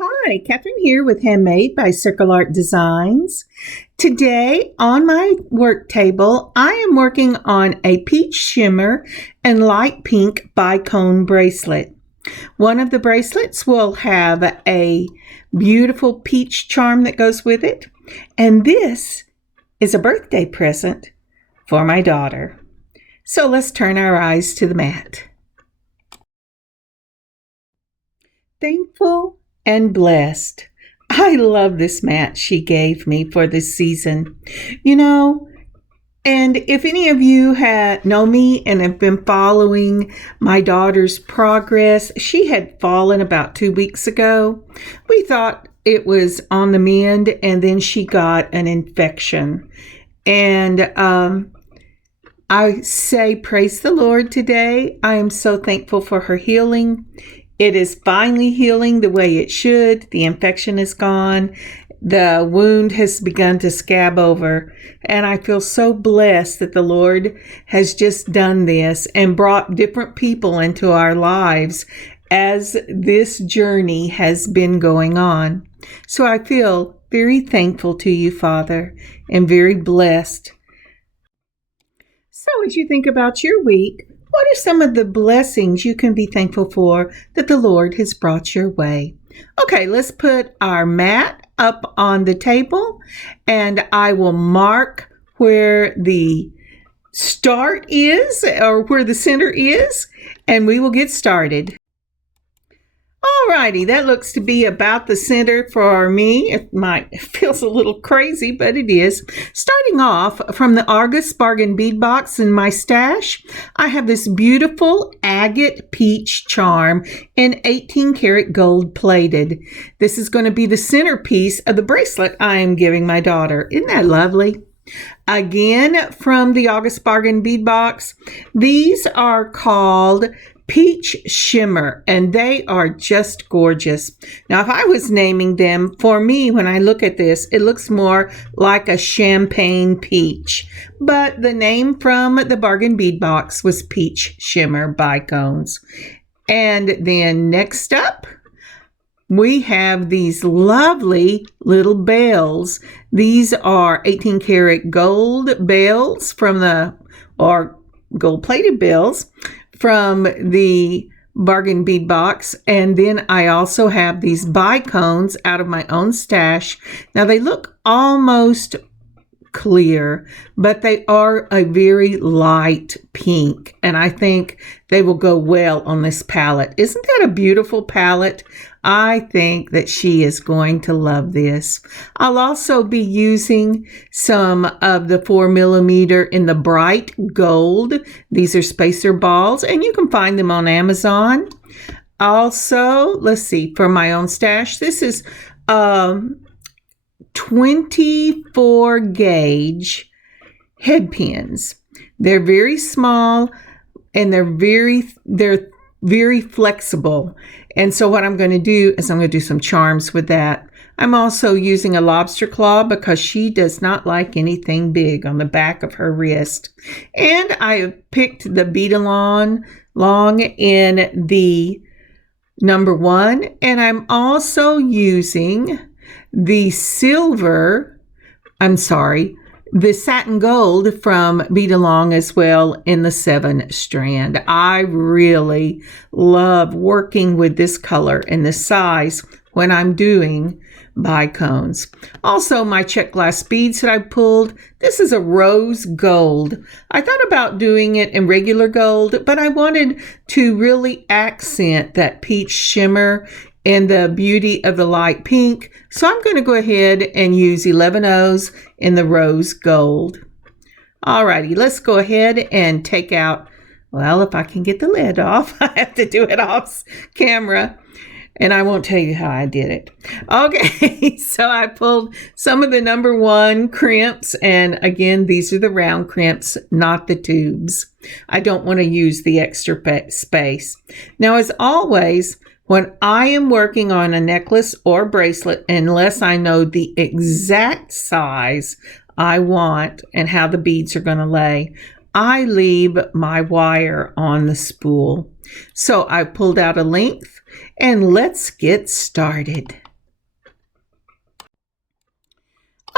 Hi, Kathryn here with Handmade by circleartdesigns. Today on my work table, I am working on a peach shimmer and light pink bicone bracelet. One of the bracelets will have a beautiful peach charm that goes with it, and this is a birthday present for my daughter. So let's turn our eyes to the mat. Thankful and blessed. I love this mat she gave me for this season. And if any of you know me and have been following my daughter's progress, she had fallen about 2 weeks ago. We thought it was on the mend, and then she got an infection. And I say praise the Lord today. I am so thankful for her healing. It is finally healing the way it should. The infection is gone. The wound has begun to scab over. And I feel so blessed that the Lord has just done this and brought different people into our lives as this journey has been going on. So I feel very thankful to you, Father, and very blessed. So as you think about your week, what are some of the blessings you can be thankful for that the Lord has brought your way? Okay, let's put our mat up on the table, and I will mark where the start is or where the center is, and we will get started. Alrighty, that looks to be about the center for me. It feels a little crazy, but it is. Starting off from the August Bargain Bead Box in my stash, I have this beautiful agate peach charm in 18 karat gold plated. This is going to be the centerpiece of the bracelet I am giving my daughter. Isn't that lovely? Again, from the August Bargain Bead Box, these are called Peach Shimmer, and they are just gorgeous. Now, if I was naming them, for me, when I look at this, it looks more like a champagne peach. But the name from the Bargain Bead Box was Peach Shimmer Bicones. And then next up, we have these lovely little bells. These are 18 karat gold bells or gold plated bells from the Bargain Bead Box. And then I also have these Bicones out of my own stash. Now they look almost clear, but they are a very light pink, and I think they will go well on this palette. Isn't that a beautiful palette? I think that she is going to love this. I'll also be using some of the 4mm in the bright gold. These are spacer balls, and you can find them on Amazon. Also, let's see, for my own stash, this is 24 gauge head pins. They're very small, and they're very flexible. And so what I'm going to do is I'm going to do some charms with that. I'm also using a lobster claw because she does not like anything big on the back of her wrist. And I picked the Bicones long in the number 1. And I'm also using the satin gold from Bicones as well in the 7 strand. I really love working with this color and this size when I'm doing Bicones. Also, my check glass beads that I pulled, this is a rose gold. I thought about doing it in regular gold, but I wanted to really accent that peach shimmer and the beauty of the light pink. So I'm going to go ahead and use 11 O's in the rose gold. Alrighty, let's go ahead and take out, well, if I can get the lid off, I have to do it off camera. And I won't tell you how I did it. Okay, so I pulled some of the number 1 crimps. And again, these are the round crimps, not the tubes. I don't want to use the extra space. Now, as always, when I am working on a necklace or bracelet, unless I know the exact size I want and how the beads are going to lay, I leave my wire on the spool. So I pulled out a length, and let's get started.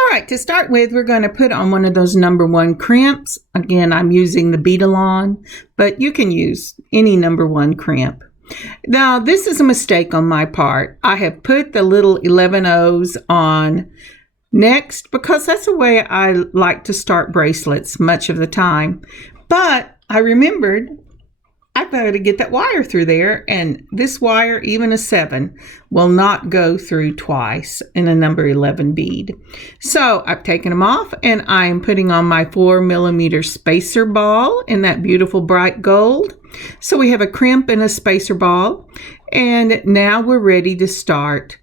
All right, to start with, we're going to put on one of those number 1 crimps. Again, I'm using the Bicone, but you can use any number 1 crimp. Now, this is a mistake on my part. I have put the little 11 O's on next because that's the way I like to start bracelets much of the time. But I remembered I've got to get that wire through there, and this wire, even a 7, will not go through twice in a number 11 bead. So I've taken them off, and I'm putting on my 4mm spacer ball in that beautiful bright gold. So we have a crimp and a spacer ball, and now we're ready to start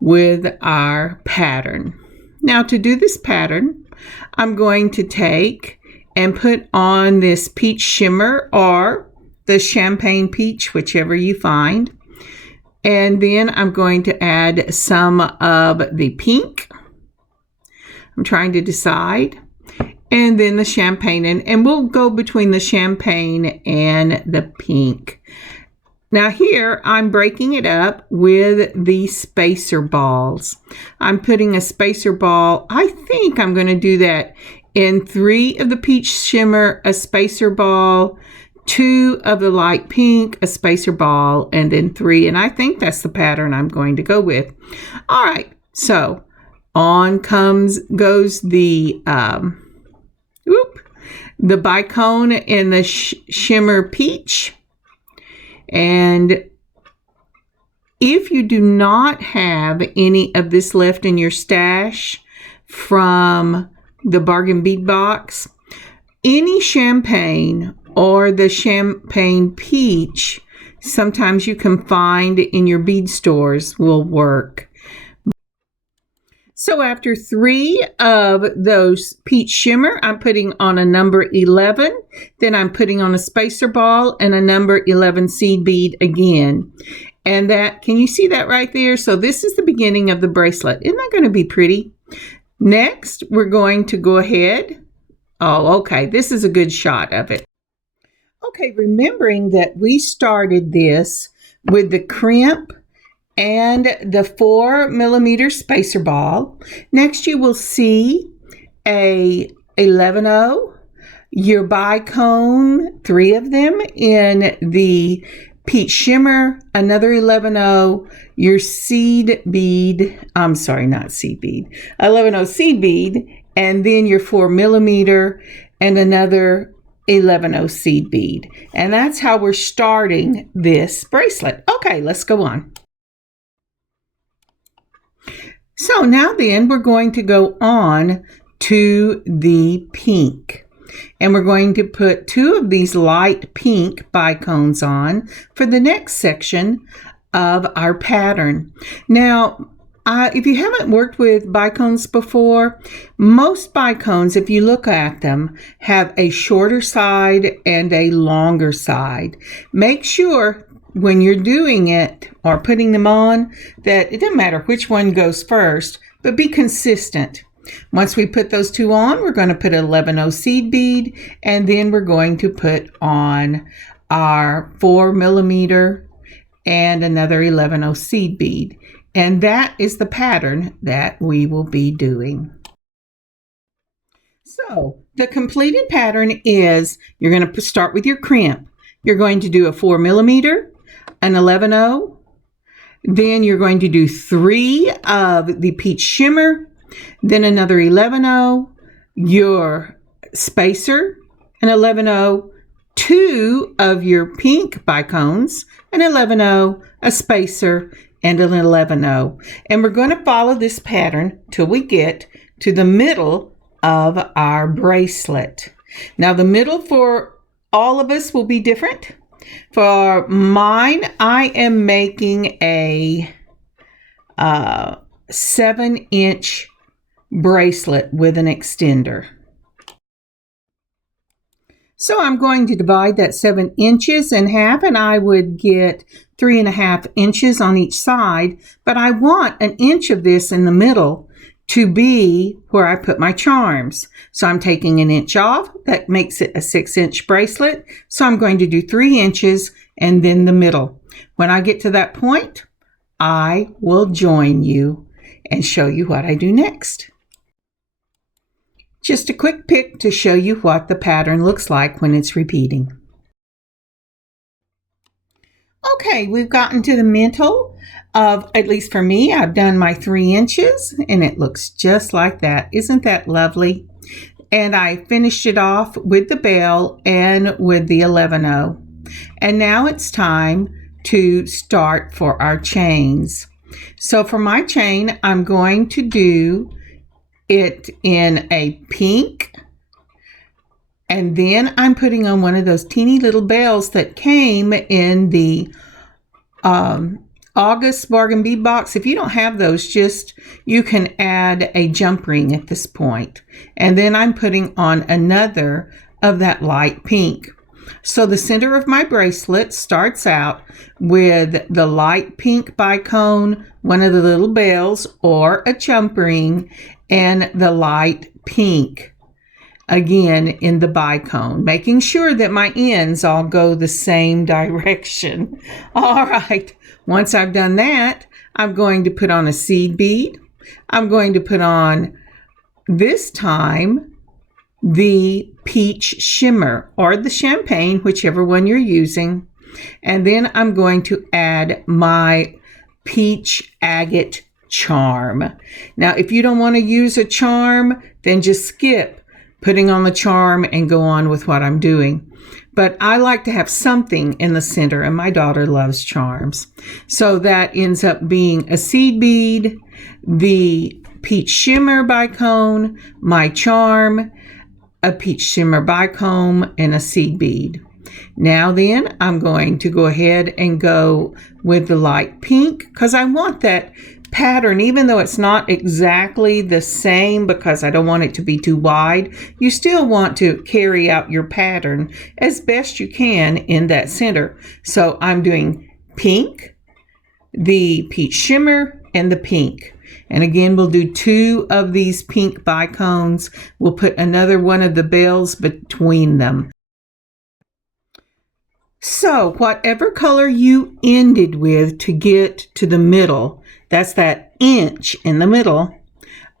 with our pattern. Now, to do this pattern, I'm going to take and put on this peach shimmer or the champagne peach, whichever you find. And then I'm going to add some of the pink. I'm trying to decide. And then the champagne, and we'll go between the champagne and the pink. Now here I'm breaking it up with the spacer balls. I'm putting a spacer ball. I think I'm going to do that in 3 of the peach shimmer, a spacer ball, 2 of the light pink, a spacer ball, and then 3. And I think that's the pattern I'm going to go with. All right, so on goes the Bicone and the shimmer peach. And if you do not have any of this left in your stash from the bargain bead box, any champagne or the champagne peach, sometimes you can find in your bead stores, will work. So after 3 of those peach shimmer, I'm putting on a number 11. Then I'm putting on a spacer ball and a number 11 seed bead again. And that, can you see that right there? So this is the beginning of the bracelet. Isn't that going to be pretty? Next, we're going to go ahead. Oh, okay. This is a good shot of it. Okay, remembering that we started this with the crimp and the 4mm spacer ball. Next, you will see a 11O, your bicone, 3 of them in the peach shimmer, another 11O, your seed bead, I'm sorry, not seed bead, 11O seed bead, and then your 4mm and another 11O seed bead. And that's how we're starting this bracelet. Okay, let's go on. So now then, we're going to go on to the pink. And we're going to put 2 of these light pink bicones on for the next section of our pattern. Now, if you haven't worked with bicones before, most bicones, if you look at them, have a shorter side and a longer side. Make sure when you're doing it or putting them on that it doesn't matter which one goes first, but be consistent. Once we put those 2 on, we're going to put an 11O seed bead, and then we're going to put on our 4mm and another 11O seed bead. And that is the pattern that we will be doing. So the completed pattern is you're going to start with your crimp. You're going to do a 4mm, an 11O, then you're going to do 3 of the peach shimmer, then another 11O, your spacer, an 11O, 2 of your pink bicones, an 11O, a spacer, and an 11O. And we're going to follow this pattern till we get to the middle of our bracelet. Now the middle for all of us will be different. For mine, I am making a 7-inch bracelet with an extender. So I'm going to divide that 7 inches in half, and I would get 3.5 inches on each side, but I want an inch of this in the middle to be where I put my charms. So I'm taking an inch off. That makes it a 6-inch bracelet. So I'm going to do 3 inches and then the middle. When I get to that point, I will join you and show you what I do next. Just a quick pic to show you what the pattern looks like when it's repeating. Okay, we've gotten to the middle of, at least for me, I've done my 3 inches and it looks just like that. Isn't that lovely? And I finished it off with the bell and with the 11-0. And now it's time to start for our chains. So for my chain, I'm going to do it in a pink, and then I'm putting on one of those teeny little bells that came in the August Bargain Bead Box. If you don't have those, you can add a jump ring at this point. And then I'm putting on another of that light pink. So the center of my bracelet starts out with the light pink bicone, one of the little bells, or a jump ring, and the light pink again in the bicone, making sure that my ends all go the same direction. All right, once I've done that, I'm going to put on a seed bead. I'm going to put on, this time, the peach shimmer or the champagne, whichever one you're using. And then I'm going to add my peach agate charm. Now, if you don't want to use a charm, then just skip putting on the charm and go on with what I'm doing. But I like to have something in the center, and my daughter loves charms. So that ends up being a seed bead, the peach shimmer bicone, my charm, a peach shimmer bicone, and a seed bead. Now then, I'm going to go ahead and go with the light pink because I want that pattern, even though it's not exactly the same because I don't want it to be too wide, you still want to carry out your pattern as best you can in that center. So I'm doing pink, the peach shimmer, and the pink. And again, we'll do 2 of these pink bicones. We'll put another one of the bells between them. So whatever color you ended with to get to the middle, that's that inch in the middle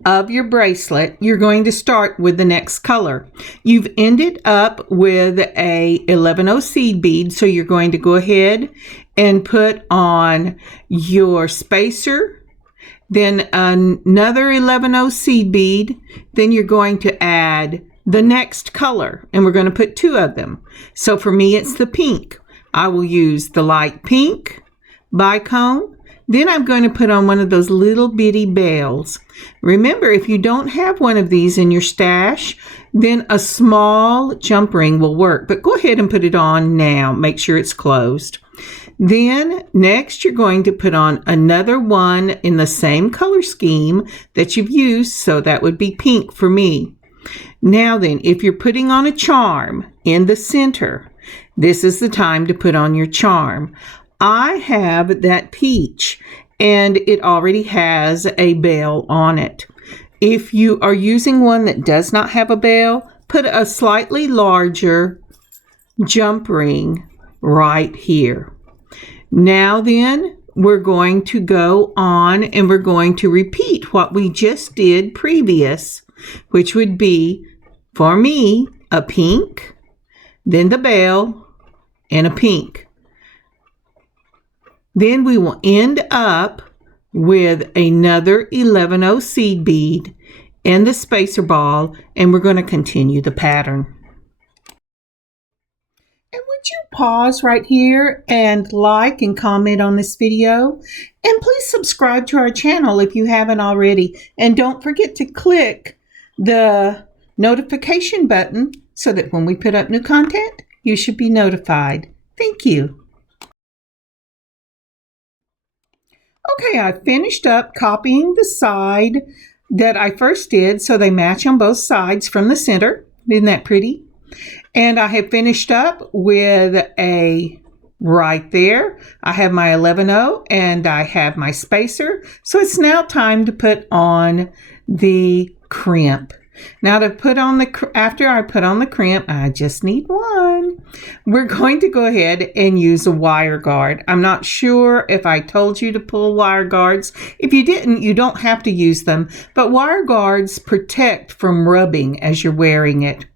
of your bracelet, you're going to start with the next color. You've ended up with a 11-0 seed bead, so you're going to go ahead and put on your spacer, then another 11-0 seed bead, then you're going to add the next color, and we're going to put 2 of them. So for me, it's the pink. I will use the light pink bicone. Then I'm going to put on one of those little bitty bells. Remember, if you don't have one of these in your stash, then a small jump ring will work. But go ahead and put it on now. Make sure it's closed. Then next, you're going to put on another one in the same color scheme that you've used. So that would be pink for me. Now then, if you're putting on a charm in the center, this is the time to put on your charm. I have that peach and it already has a bell on it. If you are using one that does not have a bell, put a slightly larger jump ring right here. Now then, we're going to go on and we're going to repeat what we just did previous, which would be, for me, a pink, then the bell, and a pink. Then we will end up with another 11-0 seed bead and the spacer ball, and we're going to continue the pattern. And would you pause right here and like and comment on this video? And please subscribe to our channel if you haven't already. And don't forget to click the notification button so that when we put up new content, you should be notified. Thank you. Okay, I finished up copying the side that I first did so they match on both sides from the center. Isn't that pretty? And I have finished up with a right there. I have my 11-0 and I have my spacer. So it's now time to put on the crimp. Now to put on after I put on the crimp, I just need one. We're going to go ahead and use a wire guard. I'm not sure if I told you to pull wire guards. If you didn't, you don't have to use them, but wire guards protect from rubbing as you're wearing it.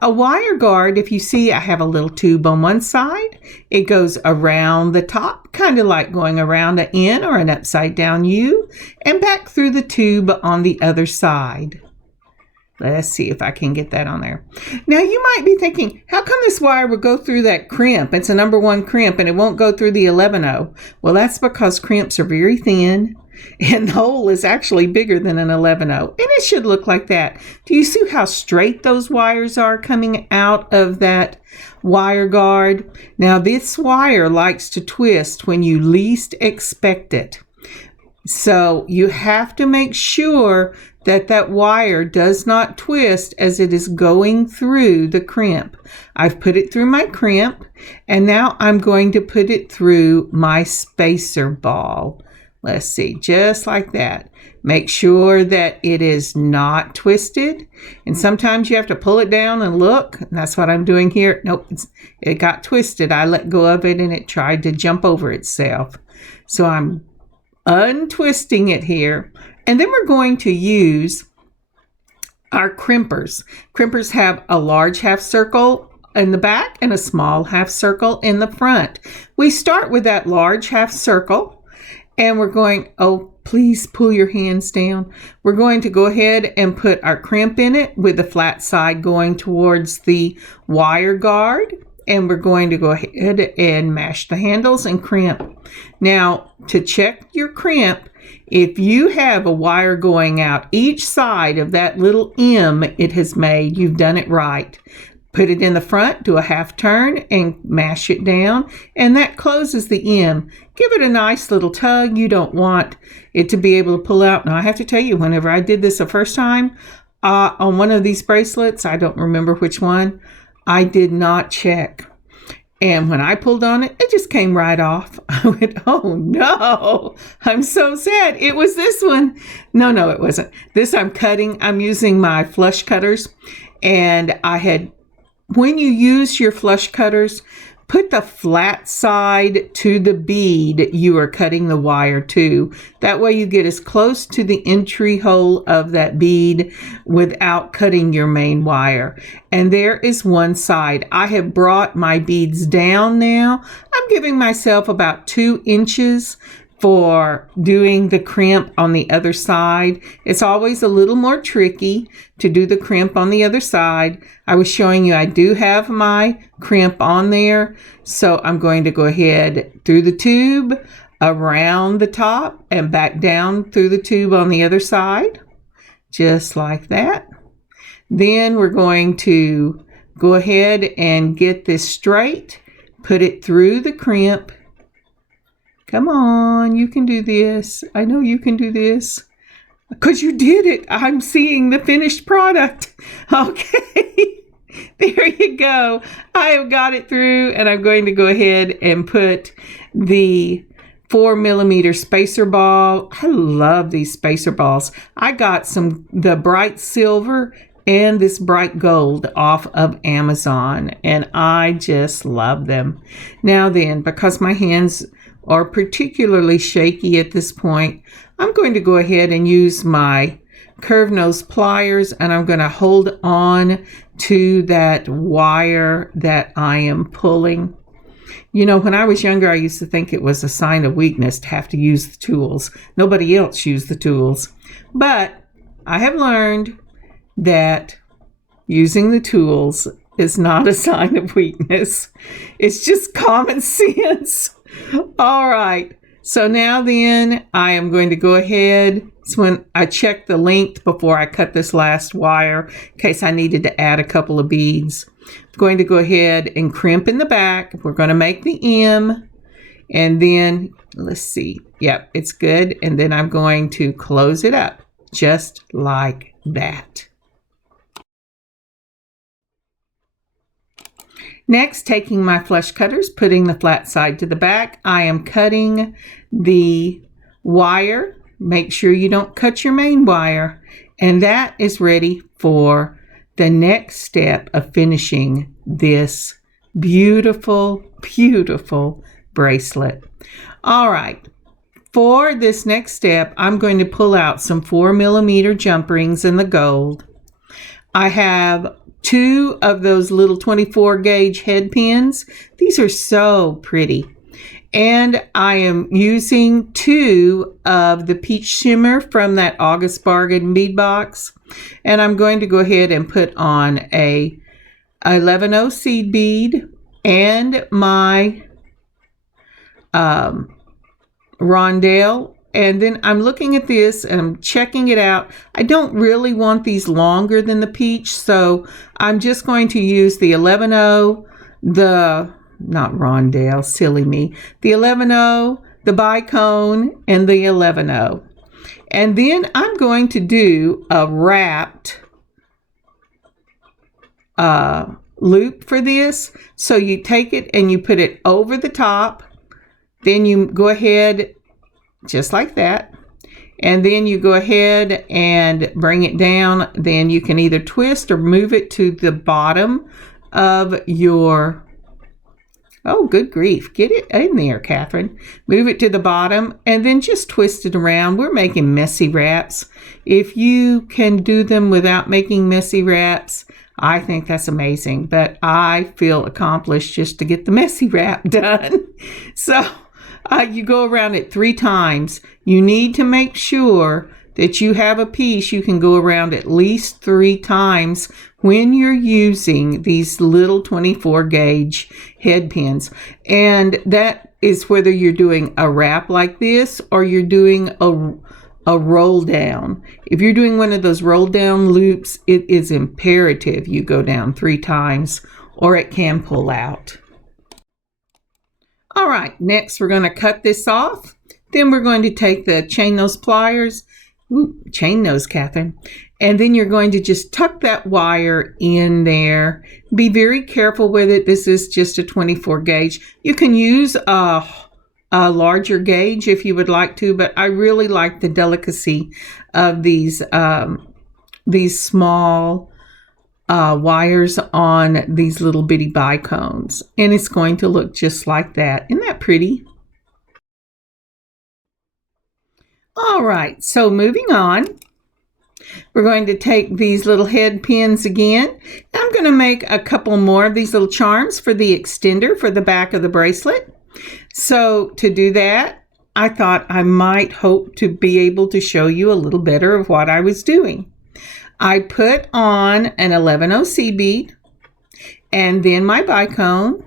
A wire guard, if you see, I have a little tube on one side. It goes around the top, kind of like going around an N or an upside down U, and back through the tube on the other side. Let's see if I can get that on there. Now you might be thinking, how come this wire will go through that crimp? It's a number 1 crimp and it won't go through the 11-0. Well, that's because crimps are very thin and the hole is actually bigger than an 11-0. And it should look like that. Do you see how straight those wires are coming out of that wire guard? Now this wire likes to twist when you least expect it. So you have to make sure that that wire does not twist as it is going through the crimp. I've put it through my crimp and now I'm going to put it through my spacer ball. Let's see, just like that. Make sure that it is not twisted. And sometimes you have to pull it down and look. And that's what I'm doing here. Nope, it got twisted. I let go of it and it tried to jump over itself. So I'm untwisting it here. And then we're going to use our crimpers. Crimpers have a large half circle in the back and a small half circle in the front. We start with that large half circle. And we're going, oh, please pull your hands down. We're going to go ahead and put our crimp in it with the flat side going towards the wire guard. And we're going to go ahead and mash the handles and crimp. Now, to check your crimp, if you have a wire going out each side of that little M it has made, you've done it right. Put it in the front, do a half turn and mash it down, and that closes the M. Give it a nice little tug. You don't want it to be able to pull out. Now I have to tell you, whenever I did this the first time on one of these bracelets, I don't remember which one, I did not check. And when I pulled on it, it just came right off. I went, oh no, I'm so sad. It was this one. No, it wasn't. This I'm cutting. I'm using my flush cutters, and when you use your flush cutters, put the flat side to the bead you are cutting the wire to. That way you get as close to the entry hole of that bead without cutting your main wire. And there is one side. I have brought my beads down now. I'm giving myself about 2 inches for doing the crimp on the other side. It's always a little more tricky to do the crimp on the other side. I was showing you I do have my crimp on there. So I'm going to go ahead through the tube, around the top, and back down through the tube on the other side, just like that. Then we're going to go ahead and get this straight, put it through the crimp. Come on, you can do this. I know you can do this because you did it. I'm seeing the finished product. Okay, there you go. I have got it through, and I'm going to go ahead and put the 4mm spacer ball. I love these spacer balls. I got the bright silver and this bright gold off of Amazon, and I just love them. Now then, because my hands are particularly shaky at this point, I'm going to go ahead and use my curved nose pliers, and I'm going to hold on to that wire that I am pulling. You know, when I was younger, I used to think it was a sign of weakness to have to use the tools. Nobody else used the tools. But I have learned that using the tools is not a sign of weakness. It's just common sense. All right, so now then I am going to go ahead. So when I check the length before I cut this last wire, in case I needed to add a couple of beads, I'm going to go ahead and crimp in the back. We're going to make the M, and then let's see. Yep, it's good. And then I'm going to close it up just like that. Next, taking my flush cutters, putting the flat side to the back, I am cutting the wire. Make sure you don't cut your main wire. And that is ready for the next step of finishing this beautiful, beautiful bracelet. All right. For this next step, I'm going to pull out some 4mm jump rings in the gold. I have 2 of those little 24 gauge head pins. These are so pretty. And I am using 2 of the peach shimmer from that August Bargain Bead Box. And I'm going to go ahead and put on a 11-0 seed bead and my rondelle. And then I'm looking at this and I'm checking it out. I don't really want these longer than the peach, so I'm just going to use the 11-0, not rondelle, silly me, the 11-0, the Bicone, and the 11-0. And then I'm going to do a wrapped loop for this. So you take it and you put it over the top, then you go ahead just like that, and then you go ahead and bring it down. Then you can either twist or move it to the bottom of your, oh good grief, get it in there, Kathryn. Move it to the bottom and then just twist it around. We're making messy wraps. If you can do them without making messy wraps, I think that's amazing, but I feel accomplished just to get the messy wrap done. So you go around it 3 times. You need to make sure that you have a piece you can go around at least 3 times when you're using these little 24 gauge head pins. And that is whether you're doing a wrap like this or you're doing a roll down. If you're doing one of those roll down loops, it is imperative you go down 3 times or it can pull out. All right, next we're going to cut this off. Then we're going to take the chain nose pliers, chain nose, Kathryn, and then you're going to just tuck that wire in there. Be very careful with it. This is just a 24 gauge. You can use a larger gauge if you would like to, but I really like the delicacy of these small wires on these little bitty bicones, and it's going to look just like that. Isn't that pretty? All right, so moving on, we're going to take these little head pins again. I'm going to make a couple more of these little charms for the extender for the back of the bracelet. So to do that, I thought I might hope to be able to show you a little better of what I was doing. I put on an 11-0 seed bead, and then my bicone,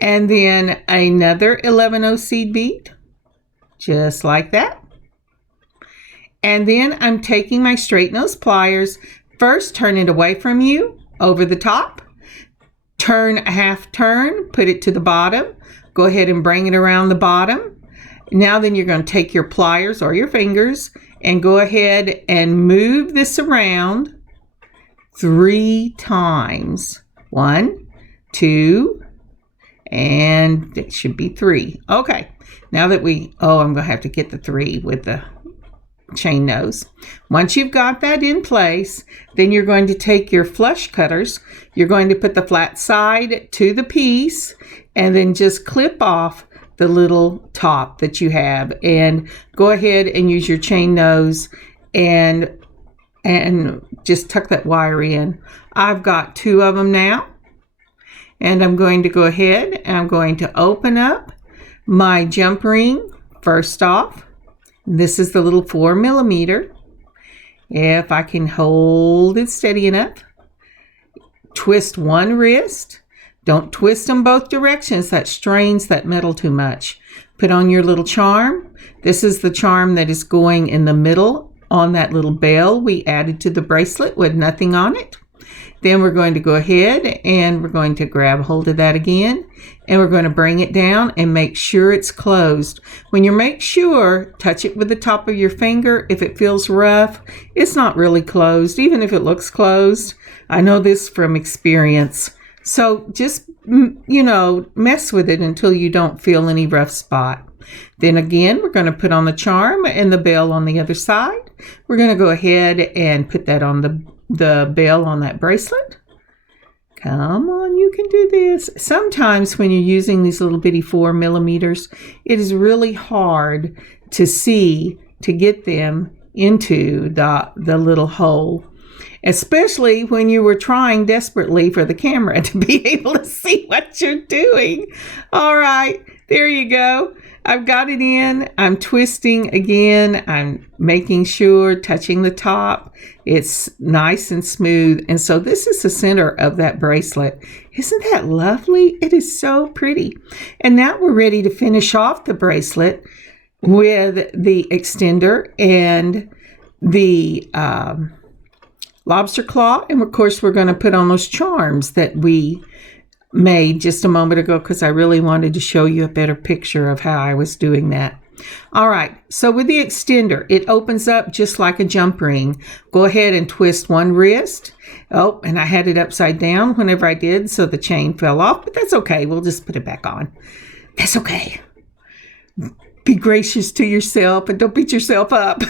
and then another 11-0 seed bead, just like that. And then I'm taking my straight nose pliers, first turn it away from you, over the top, turn a half turn, put it to the bottom, go ahead and bring it around the bottom. Now then you're going to take your pliers or your fingers and go ahead and move this around 3 times. 1, 2, and it should be 3. Okay, now that I'm going to have to get the 3 with the chain nose. Once you've got that in place, then you're going to take your flush cutters. You're going to put the flat side to the piece and then just clip off the little top that you have, and go ahead and use your chain nose and just tuck that wire in. I've got 2 of them now, and I'm going to go ahead and I'm going to open up my jump ring. First off, this is the little 4mm. If I can hold it steady enough, twist one wrist. Don't twist them both directions. That strains that metal too much. Put on your little charm. This is the charm that is going in the middle on that little bell we added to the bracelet with nothing on it. Then we're going to go ahead and we're going to grab hold of that again, and we're going to bring it down and make sure it's closed. When you make sure, touch it with the top of your finger. If it feels rough, it's not really closed, even if it looks closed. I know this from experience. So just, mess with it until you don't feel any rough spot. Then again, we're going to put on the charm and the bell on the other side. we're going to go ahead and put that on the bell on that bracelet. Come on, you can do this. Sometimes when you're using these little bitty 4 millimeters, it is really hard to see, to get them into the little hole, especially when you were trying desperately for the camera to be able to see what you're doing. All right, there you go. I've got it in. I'm twisting again. I'm making sure, touching the top, it's nice and smooth. And so this is the center of that bracelet. Isn't that lovely? It is so pretty. And now we're ready to finish off the bracelet with the extender and the lobster claw. And of course, we're going to put on those charms that we made just a moment ago, because I really wanted to show you a better picture of how I was doing that. All right, so with the extender, it opens up just like a jump ring. Go ahead and twist one wrist. Oh, and I had it upside down whenever I did, so the chain fell off, but that's okay. We'll just put it back on. That's okay. Be gracious to yourself and don't beat yourself up.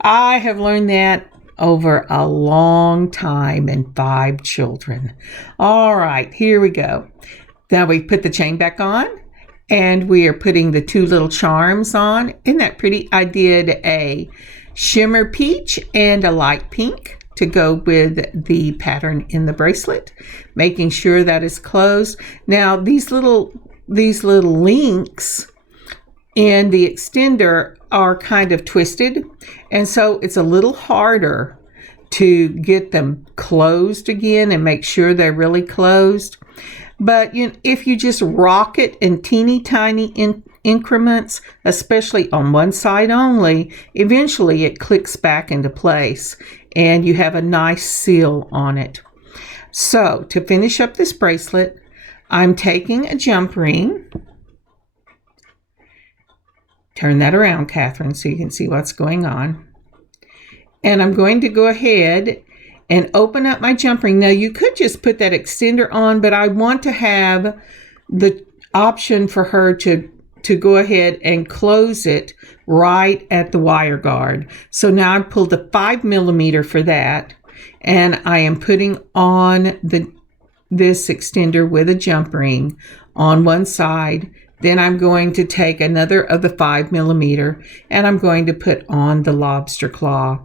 I have learned that over a long time and 5 children. All right, here we go. Now we put the chain back on and we are putting the 2 little charms on. Isn't that pretty? I did a shimmer peach and a light pink to go with the pattern in the bracelet, making sure that is closed. Now these little links in the extender are kind of twisted, and so it's a little harder to get them closed again and make sure they're really closed. But if you just rock it in teeny tiny increments, especially on one side only, eventually it clicks back into place and you have a nice seal on it. So to finish up this bracelet, I'm taking a jump ring. Turn that around, Kathryn, so you can see what's going on. And I'm going to go ahead and open up my jump ring. Now, you could just put that extender on, but I want to have the option for her to go ahead and close it right at the wire guard. So now I pulled a 5 millimeter for that, and I am putting on this extender with a jump ring on one side. Then I'm going to take another of the 5 millimeter and I'm going to put on the lobster claw.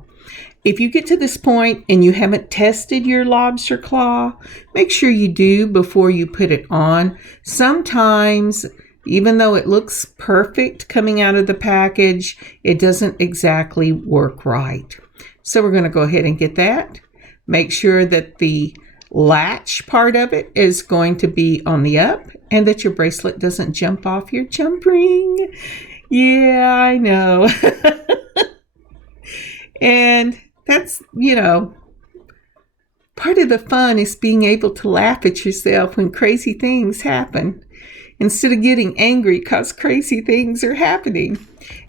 If you get to this point and you haven't tested your lobster claw, make sure you do before you put it on. Sometimes, even though it looks perfect coming out of the package, it doesn't exactly work right. So we're going to go ahead and get that. Make sure that the latch part of it is going to be on the up and that your bracelet doesn't jump off your jump ring. Yeah, I know. And that's, part of the fun is being able to laugh at yourself when crazy things happen, instead of getting angry because crazy things are happening.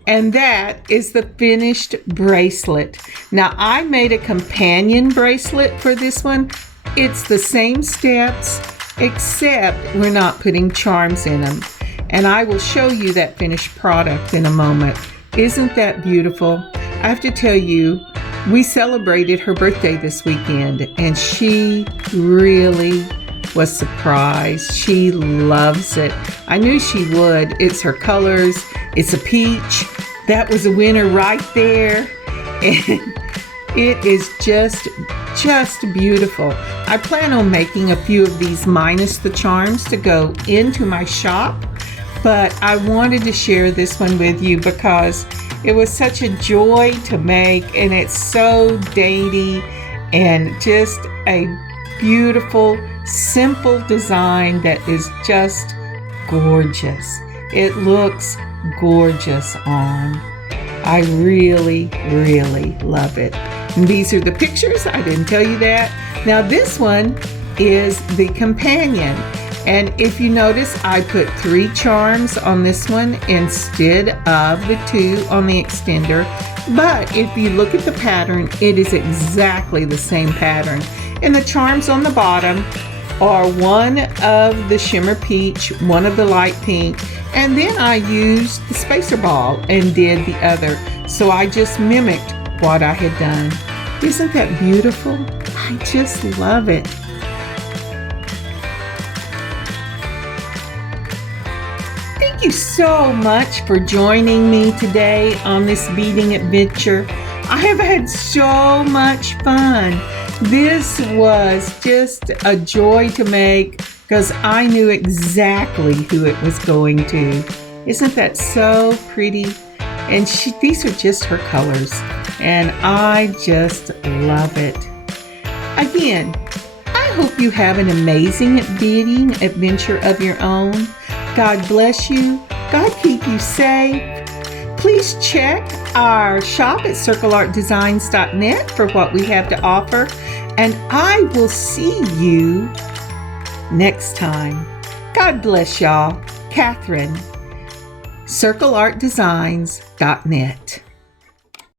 And that is the finished bracelet. Now, I made a companion bracelet for this one. It's the same steps, except we're not putting charms in them. And I will show you that finished product in a moment. Isn't that beautiful? I have to tell you, we celebrated her birthday this weekend, and she really was surprised. She loves it. I knew she would. It's her colors. It's a peach. That was a winner right there. And it is just beautiful. I plan on making a few of these minus the charms to go into my shop, but I wanted to share this one with you because it was such a joy to make, and it's so dainty and just a beautiful, simple design that is just gorgeous. It looks gorgeous on. I really, really love it. And these are the pictures. I didn't tell you that. Now this one is the companion. And if you notice, I put 3 charms on this one instead of the 2 on the extender. But if you look at the pattern, it is exactly the same pattern. And the charms on the bottom are one of the shimmer peach, one of the light pink, and then I used the spacer ball and did the other. So I just mimicked what I had done. Isn't that beautiful? I just love it. Thank you so much for joining me today on this beading adventure. I have had so much fun. This was just a joy to make because I knew exactly who it was going to. Isn't that so pretty? And these are just her colors, and I just love it. Again, I hope you have an amazing beading adventure of your own. God bless you. God keep you safe. Please check our shop at circleartdesigns.net for what we have to offer. And I will see you next time. God bless y'all. Kathryn, circleartdesigns.net.